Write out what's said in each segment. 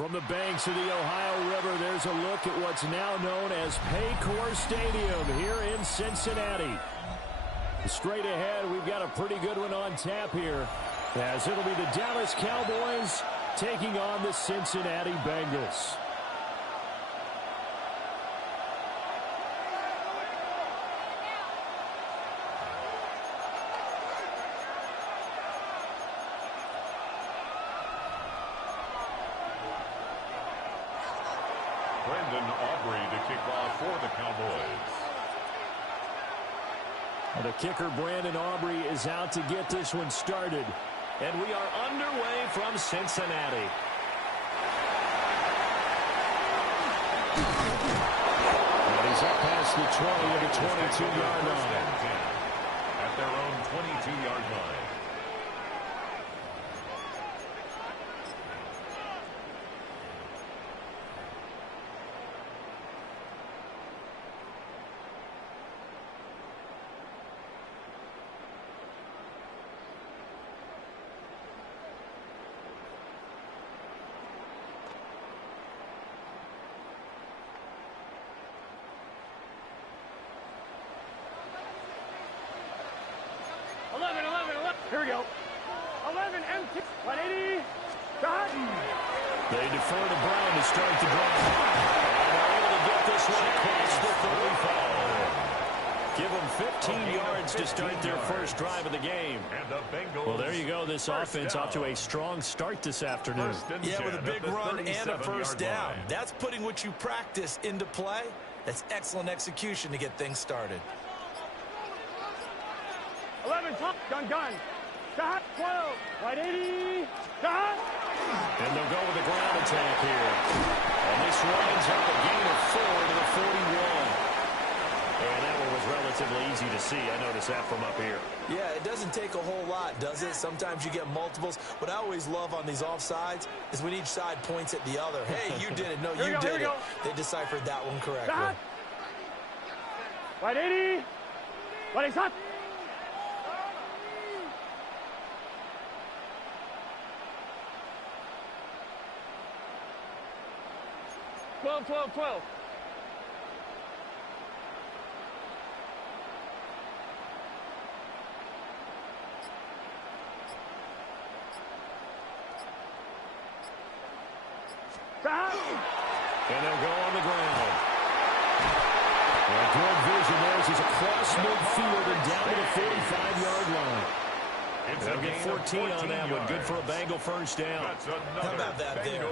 From the banks of the Ohio River, there's a look at what's now known as Paycor Stadium here in Cincinnati. Straight ahead, we've got a pretty good one on tap here, as it'll be the Dallas Cowboys taking on the Cincinnati Bengals. The kicker, Brandon Aubrey, is out to get this one started. And we are underway from Cincinnati. And he's up past the 20 to the 22-yard line. At their own 22-yard line. Here we go. 11 empty. 180. Done. They defer to Brown to start the drive. And they're able to get this one across the 35. Give them 15 yards to start their first drive of the game. And the Bengals. Well, there you go. This offense off to a strong start this afternoon. Yeah, with a big run and a first down. That's putting what you practice into play. That's excellent execution to get things started. 11, gun. Dot, 12, 180, dot. And they'll go with the ground attack here. And this runs up a gain of 4 to the 41. And that one was relatively easy to see. I noticed that from up here. Yeah, it doesn't take a whole lot, does it? Sometimes you get multiples. What I always love on these offsides is when each side points at the other. Hey, you did it. No, you did it. They deciphered that one correctly. Dot. 180. 180. 12. Stop. And they'll go on the ground. Well, good vision there as he's across midfield and down to the 45-yard line. They'll get 14 on that one. Good for a Bengal first down. How about that there?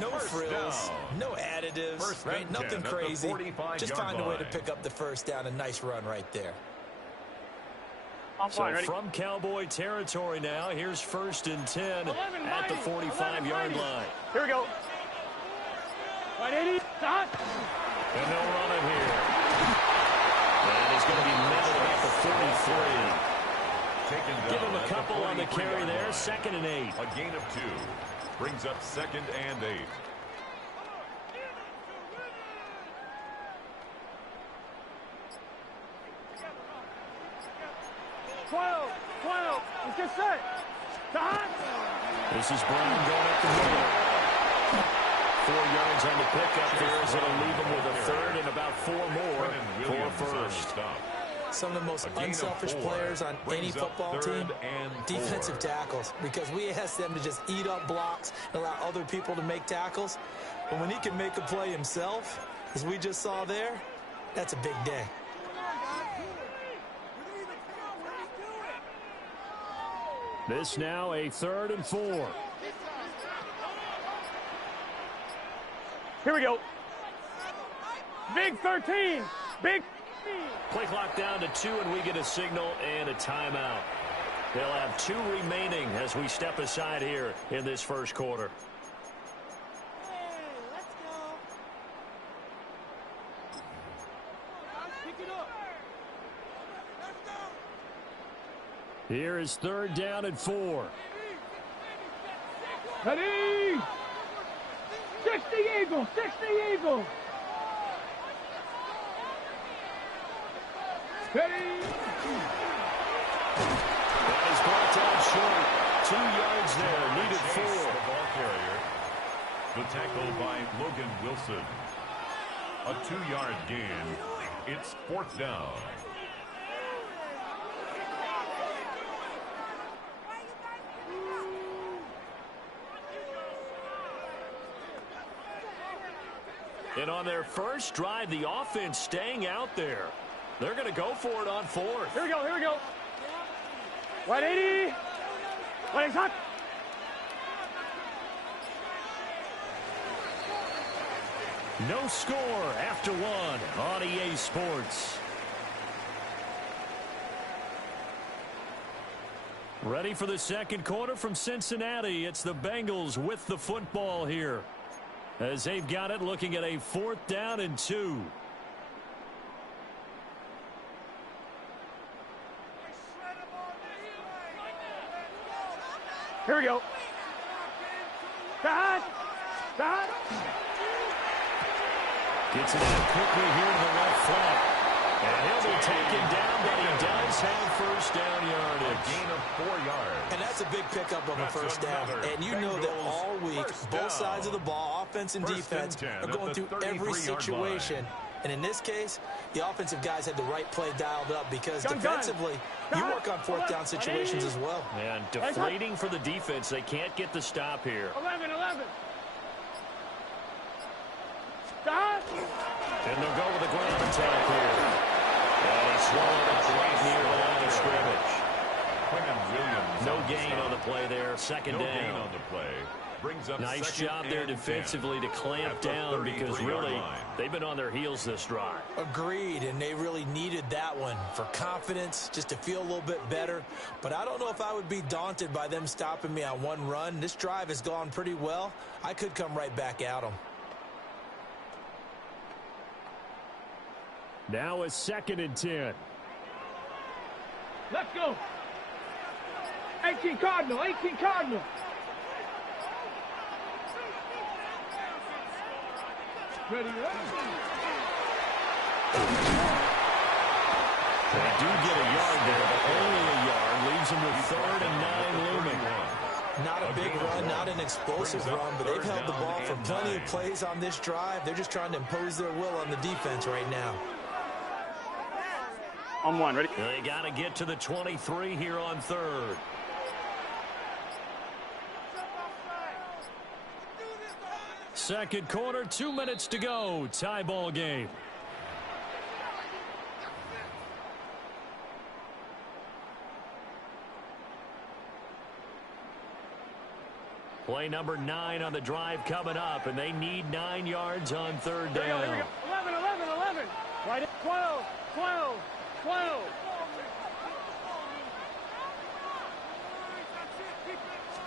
No frills, no additives, right? Nothing crazy. Just find a way to pick up the first down. A nice run right there. So from Cowboy territory now, here's 1st and 10 at the 45-yard line. Here we go. 180. Stop. And they'll run it here. And he's going to be met at about the 43. Give him a couple on the carry there. 2nd and 8. A gain of 2. Brings up 2nd and 8. He's just set. This is Brown going up the middle. 4 yards on the pickup there as it'll leave him with a 3rd and about 4 more for first. Some of the most unselfish players on any football team, defensive tackles, because we ask them to just eat up blocks and allow other people to make tackles. But when he can make a play himself, as we just saw there, that's a big day. This now a 3rd and 4. Here we go. Big 13. Big. Play clock down to 2, and we get a signal and a timeout. They'll have 2 remaining as we step aside here in this first quarter. Here is 3rd down and 4. Ready? 60 Eagles, 60 Eagles. Ready? That is brought down short. 2 yards there, needed 4. The ball carrier. The tackle by Logan Wilson. A 2-yard gain. It's 4th down. And on their first drive, the offense staying out there. They're going to go for it on 4th. Here we go, here we go. 180. 180 hot. No score after 1 on EA Sports. Ready for the second quarter from Cincinnati. It's the Bengals with the football here, as they've got it looking at a 4th down and 2. Here we go. Back. Back. Gets it out quickly here to the left flank. And he'll be taken down, but he does have first down yardage. A gain of 4 yards. And that's a big pickup of a first down. And you know that all week, both sides of the ball, offense and defense, are going through every situation. And in this case, the offensive guys had the right play dialed up because defensively, you work on 4th down situations as well. And deflating for the defense. They can't get the stop here. 11. Stop. And they'll go with a ground attack here. And he swallowed it right near the line of scrimmage. No gain on the play there. Second down. No gain on the play. Brings up nice job there defensively to clamp down, because really they've been on their heels this drive. Agreed, and they really needed that one for confidence, just to feel a little bit better. But I don't know if I would be daunted by them stopping me on one run. This drive has gone pretty well. I could come right back at them. Now a 2nd and 10. Let's go. 18 Cardinal. 18 Cardinal. Ready up. They do get a yard there, but only a yard. Leaves them with 3rd and 9 looming. Not a big run, not an explosive run, but they've held the ball for plenty of plays on this drive. They're just trying to impose their will on the defense right now. On 1, ready? They got to get to the 23 here on 3rd. Second quarter, 2 minutes to go. Tie ball game. Play number 9 on the drive coming up, and they need 9 yards on 3rd down. Here we go. 11. Right. 12.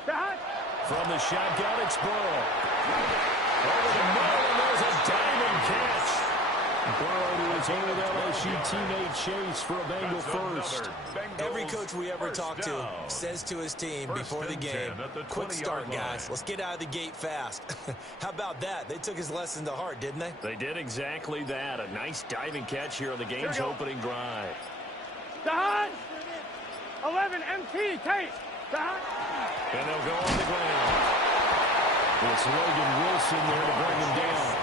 Back. From the shotgun, it's Burrow. Over the middle, and there's a diamond catch. Burrow to his old LSU teammate Chase for a Bengal first. Every coach we ever talk to says to his team before the game, quick start, guys. Let's get out of the gate fast. How about that? They took his lesson to heart, didn't they? They did exactly that. A nice diving catch here on the game's opening drive. Dot. 11 MT. Tate. Dot. And they'll go on the ground. It's Logan Wilson there to bring him down.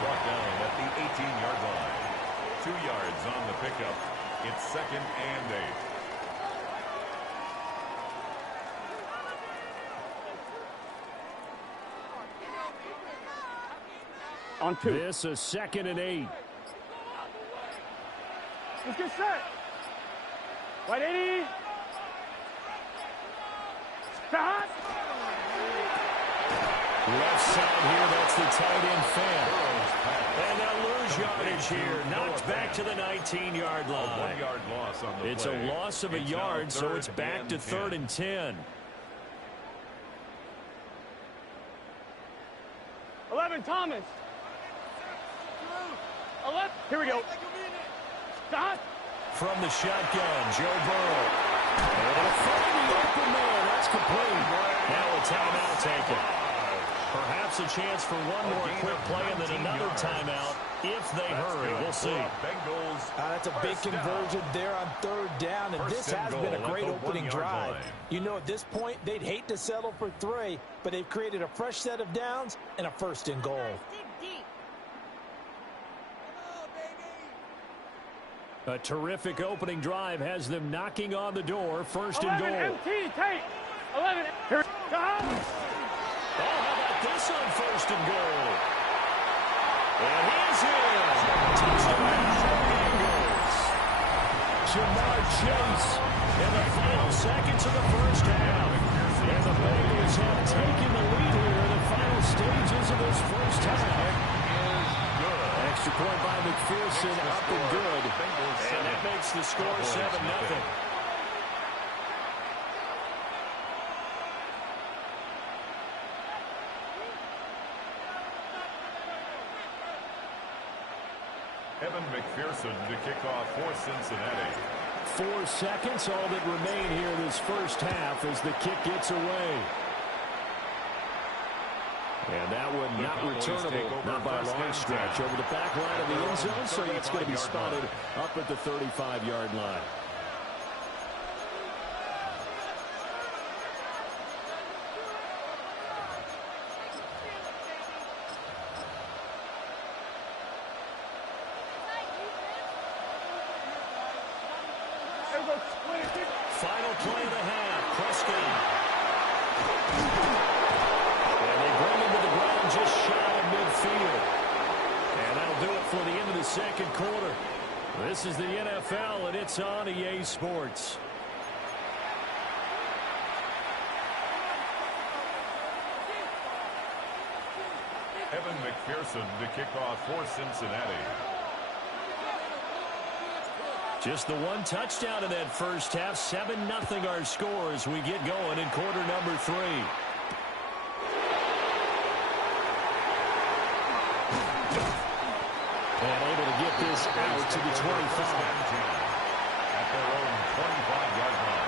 Brought down at the 18-yard line. 2 yards on the pickup. It's 2nd and 8. On 2. This is 2nd and 8. Let's get set. 180. Stop. Left side here, that's the tight end fan. And they'll lose yardage here. Knocked back to the 19-yard line. A 1-yard loss on the It's play. a loss of a yard, so it's back to 3rd and 10. 11 Thomas. 11. Here we go. Stop. From the shotgun, Joe Burrow. And find the open man. That's complete. Now a timeout taken. Perhaps a chance for one more quick play and then another timeout. if they hurry. We'll see. That's a big conversion there on third down, and this has been a great opening drive. You know, at this point, they'd hate to settle for 3, but they've created a fresh set of downs and a first and goal. A terrific opening drive has them knocking on the door. First and goal. 11 MT, take 11. Here, go. Oh, how about this on first and goal? And he's in. Touchdown, Eagles. Jamar Chase in the final seconds of the first half. And the Bengals have taken the lead here in the final stages of this first half. Extra point by McPherson, up and good. And that makes the score 7-0. Evan McPherson to kick off for Cincinnati. 4 seconds, all that remain here in this first half as the kick gets away. And that one not returnable, not by a long stretch, over the back line of the end zone, so that's going to be spotted up at the 35-yard line. Final play of the half, Prescott. And they bring him to the ground just shy of midfield. And that'll do it for the end of the second quarter. This is the NFL, and it's on EA Sports. Evan McPherson to kick off for Cincinnati. Just the one touchdown in that first half. 7-0 our score as we get going in quarter number 3. And able to get this out to the 25. At their own 25-yard line.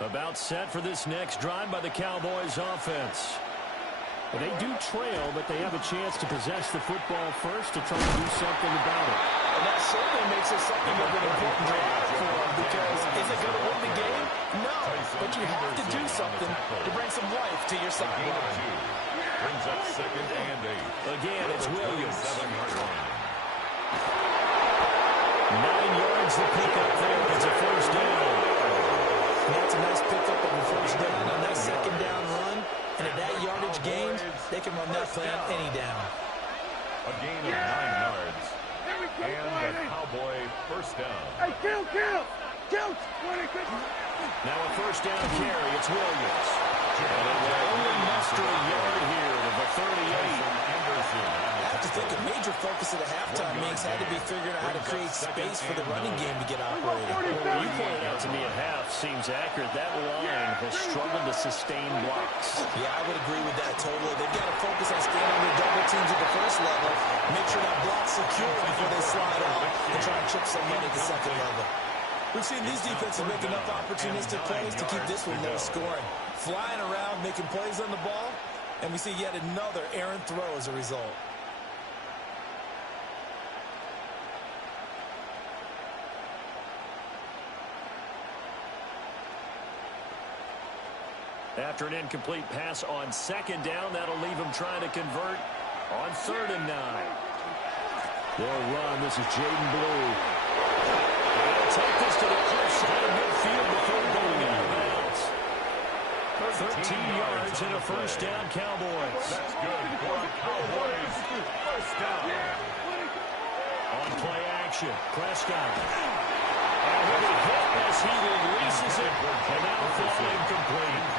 About set for this next drive by the Cowboys offense. They do trail, but they have a chance to possess the football first to try to do something about it. And that certainly makes it something of an important drive for them, because is it going to win the game? No, but you have to do something to bring some life to your sideline. Brings up 2nd and 8. Again, it's Williams. 7-yard line. 9 yards to pick up there. It's a first down. And that's a nice pickup of a first down on that second down run. And at that yardage gain, they can run that play on any down. A gain of 9 yards. And a Cowboy first down. Hey, kill! Now a first down carry. It's Williams. And it will only muster a yard here to the 38. I have to think a major focus of the halftime meetings had to be figuring out how to create space for the running game to get operating. Well, you pointed out to me at half seems accurate. That line has struggled to sustain blocks. Yeah, I would agree with that totally. They've got to focus on staying under double teams at the first level, make sure that block's secure before they slide off and try and chip somebody at the second level. We've seen these defenses make enough opportunistic plays to keep this one low scoring. Flying around, making plays on the ball, and we see yet another errant throw as a result. After an incomplete pass on second down, that'll leave him trying to convert on 3rd and 9. They'll run. This is Jaden Blue. They'll take this to the left side of midfield before going out of bounds. 13 yards and a first down, Cowboys. That's good for the Cowboys. First down. On play action, Prescott. And he'll be hit as he releases it, and that'll fall incomplete.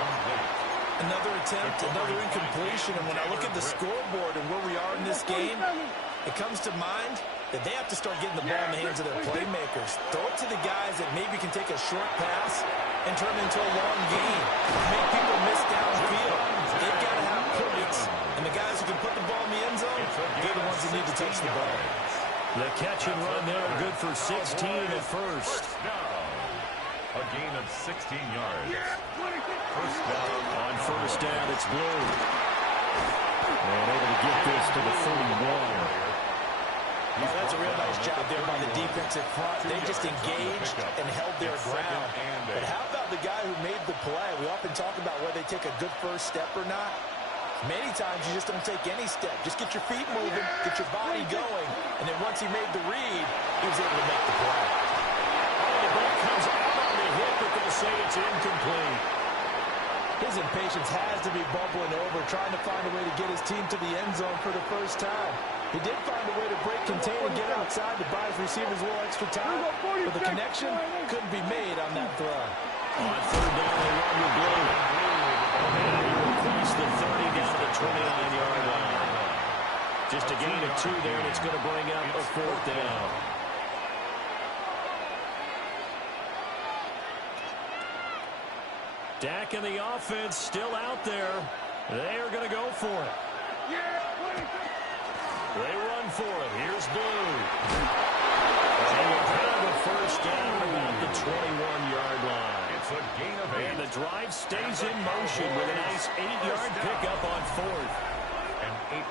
Another attempt, another incompletion, and when I look at the scoreboard and where we are in this game, it comes to mind that they have to start getting the ball in the hands of their playmakers. Throw it to the guys that maybe can take a short pass and turn it into a long gain. Make people miss downfield. They've got to have points. And the guys who can put the ball in the end zone, they're the ones that need to touch the ball. The catch and run there, good for 16 at first. A gain of 16 yards. First down. On first down, it's Blue. And able to get this to the 41. That's a real nice job there by the defensive front. They just engaged and held their ground. But how about the guy who made the play? We often talk about whether they take a good first step or not. Many times you just don't take any step. Just get your feet moving, get your body going, and then once he made the read, he was able to make the play. Oh, the ball comes out on the hip, but they'll say it's incomplete. His impatience has to be bubbling over, trying to find a way to get his team to the end zone for the first time. He did find a way to break contain and get outside to buy his receivers a little extra time, but the connection couldn't be made on that throw. On third down, they run with Blue. And he will cross the 30 down to the 29-yard line. Just a gain of 2 there, and it's going to bring up a fourth down. Dak and the offense still out there. They are going to go for it. They run for it. Here's Blue. And we'll have a first down about the 21-yard line. It's a gain of 8. And the drive stays in motion with a nice 8-yard pickup on fourth.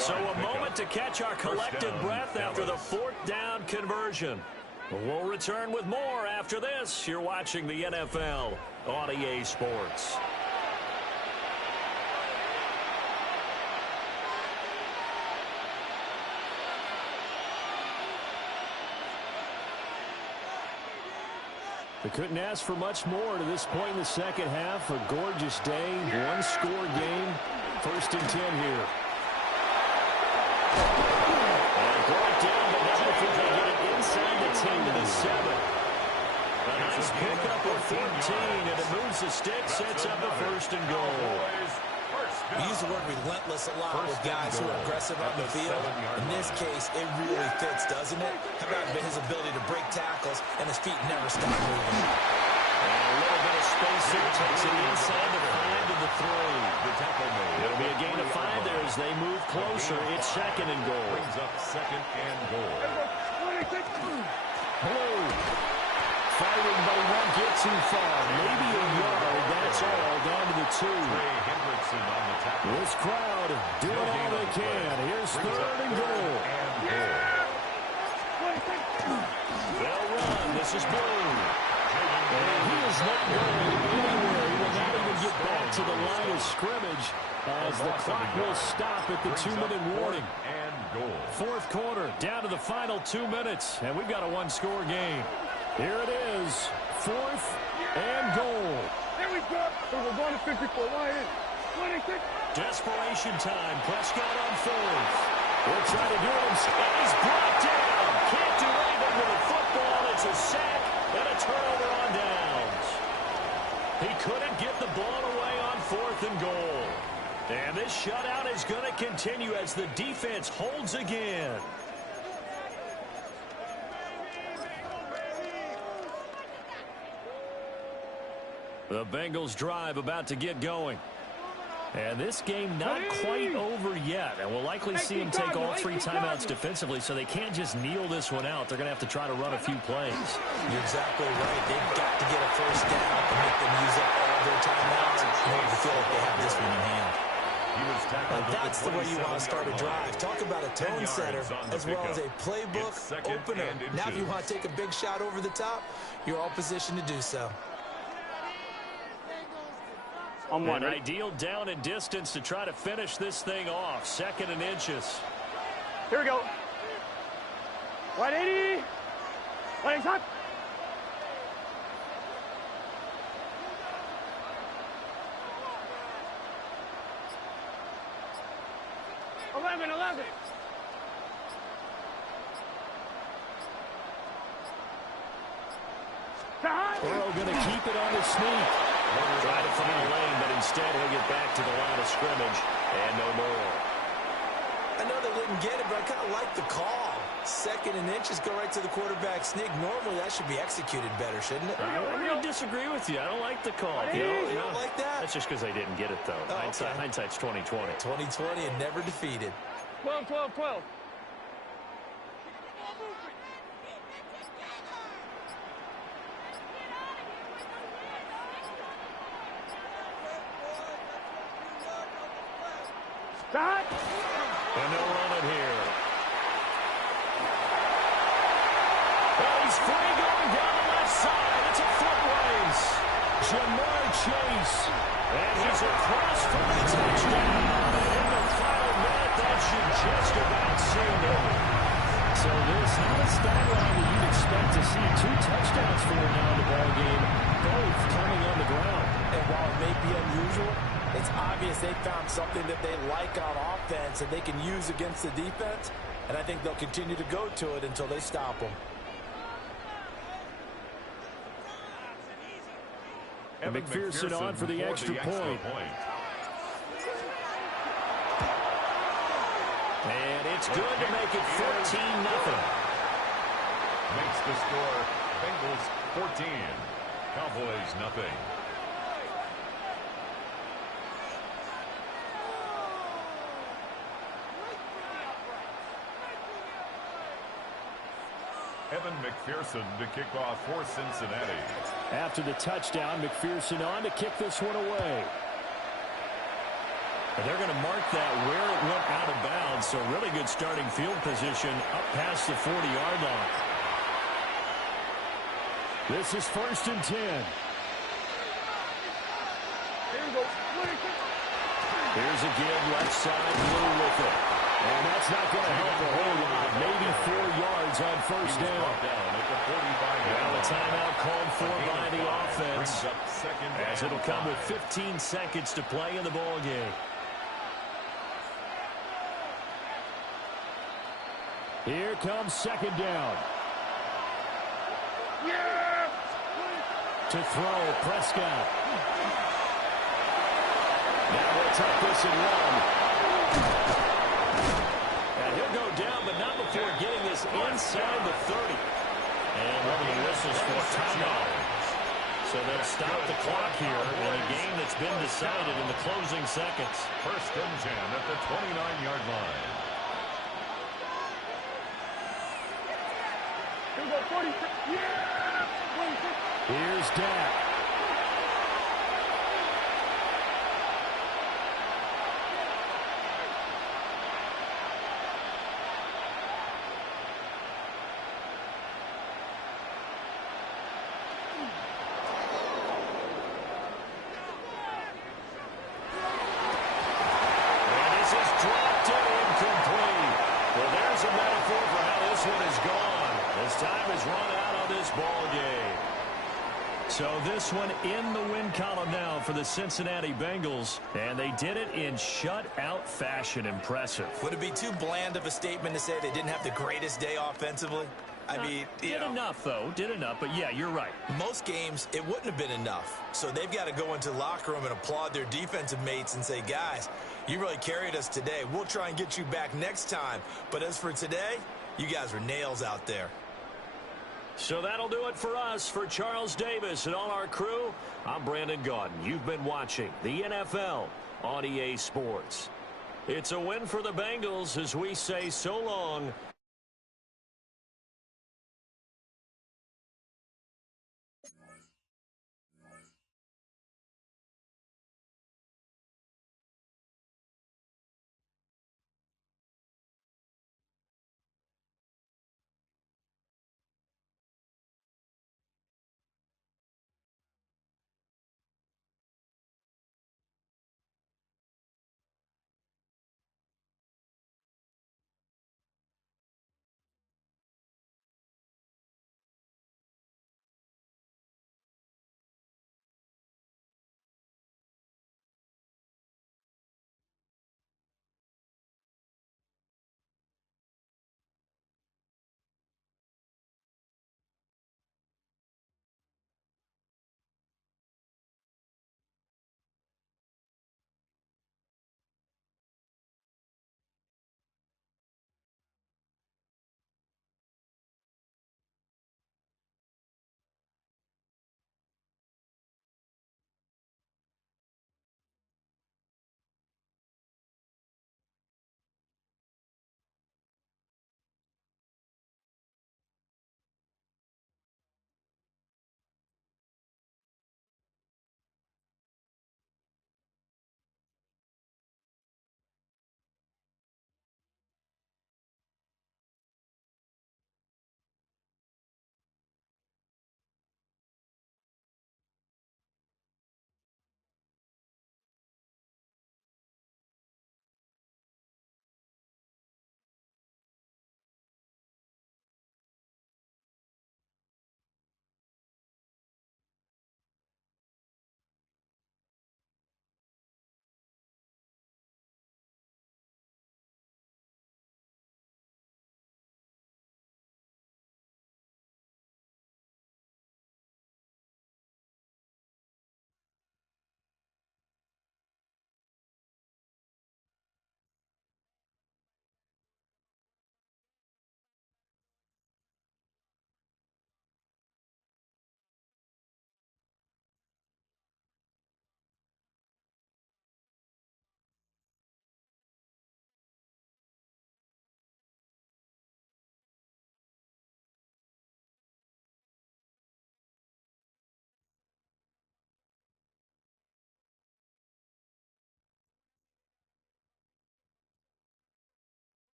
So a moment to catch our collective breath after the fourth down conversion. We'll return with more after this. You're watching the NFL on EA Sports. They couldn't ask for much more to this point in the second half. A gorgeous day, one-score game. First and 10 here. And brought down, but now if they get it inside the 10 to the 7. A nice pickup of 14, and it moves the stick, sets up a first and goal. We use the word relentless a lot with guys who are aggressive on the field. In this case, it really fits, doesn't it? How about his ability to break tackles, and his feet never stop moving. And a little bit of space here, takes it inside the 5 to the 3. It'll be a gain of 5 there as they move closer. It's second and goal. Brings up second and goal. Blue. Fighting, but he won't get too far. Maybe a yard, that's all, down to the 2. This crowd doing all they can. Here's third and goal. They'll run. This is Blue. And he is not going anywhere. He will not even get back to the line of scrimmage as the clock will stop at the 2-minute warning. Fourth quarter, down to the final 2 minutes, and we've got a one-score game. Here it is, fourth and goal. There we go. We're going to 54. Why is 26? Desperation time. Prescott on fourth. We'll try to do it. And he's brought down. Can't do anything with the football. It's a sack and a turnover on downs. He couldn't get the ball away on fourth and goal. And this shutout is going to continue as the defense holds again. The Bengals drive about to get going. And this game not quite over yet. And we'll likely see them take all 3 timeouts defensively, so they can't just kneel this one out. They're going to have to try to run a few plays. You're exactly right. They've got to get a first down and make them use up all their timeouts in order to feel like they have this one in hand. That's the way you want to start a drive. Talk about a tone setter as well as a playbook opener. Now if you want to take a big shot over the top, you're all positioned to do so. An ideal down and distance to try to finish this thing off. Second and inches. Here we go. 180. 180. 11. Burrow going to keep it on his sneak. Try to find a lane, but instead he'll get back to the line of scrimmage and no more. I know they didn't get it, but I kind of like the call. Second and inches, go right to the quarterback sneak. Normally, that should be executed better, shouldn't it? I'm going to disagree with you. I don't like the call. You don't like that? That's just because I didn't get it, though. Oh, okay. Hindsight's 20/20. 2020 and never defeated. 12, 12, 12. Stop! And they'll run it here. Well, he's free going down the left side. It's a foot race. Jamar Chase. And he's across for the touchdown. In the final minute, that should just about seal it. So this not a stat line that you'd expect to see. 2 touchdowns for him now in the ball game, both coming on the ground. And while it may be unusual, it's obvious they found something that they like on offense and they can use against the defense, and I think they'll continue to go to it until they stop them. And McPherson on for the extra point. And it's good to make it 14-0. Makes the score Bengals 14, Cowboys nothing. Evan McPherson to kick off for Cincinnati. After the touchdown, McPherson on to kick this one away. And they're going to mark that where it went out of bounds, so really good starting field position up past the 40-yard line. This is 1st and 10. Here's a give, left side, Blue with it. And that's not going to help a whole lot. Maybe 4 yards on 1st down. Well, a timeout called for by the offense, as it'll come with 15 seconds to play in the ball game. Here comes 2nd down. To throw, Prescott. Now we'll take this and run. And he'll go down, but not before getting this inside the 30. And one of the whistles for timeout. So they'll stop the clock here in a game that's been decided in the closing seconds. 1st and 10 at the 29-yard line. Here's Dak. Time is run out on this ball game. So this one in the win column now for the Cincinnati Bengals, and they did it in shutout fashion. Impressive. Would it be too bland of a statement to say they didn't have the greatest day offensively? I mean, did enough, though. Did enough, but yeah, you're right. Most games, it wouldn't have been enough. So they've got to go into the locker room and applaud their defensive mates and say, guys, you really carried us today. We'll try and get you back next time. But as for today, you guys are nails out there. So that'll do it for us. For Charles Davis and all our crew, I'm Brandon Gaudin. You've been watching the NFL on EA Sports. It's a win for the Bengals as we say so long.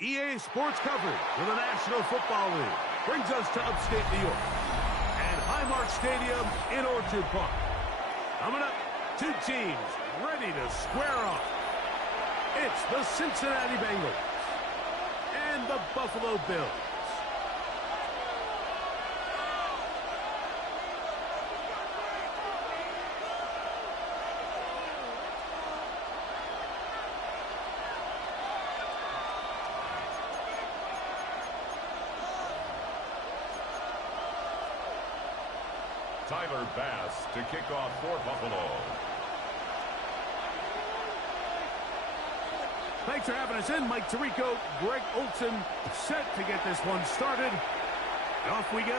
EA Sports coverage for the National Football League brings us to upstate New York and Highmark Stadium in Orchard Park. Coming up, two teams ready to square off. It's the Cincinnati Bengals and the Buffalo Bills. Tyler Bass to kick off for Buffalo. Thanks for having us in. Mike Tirico, Greg Olson set to get this one started. And off we go.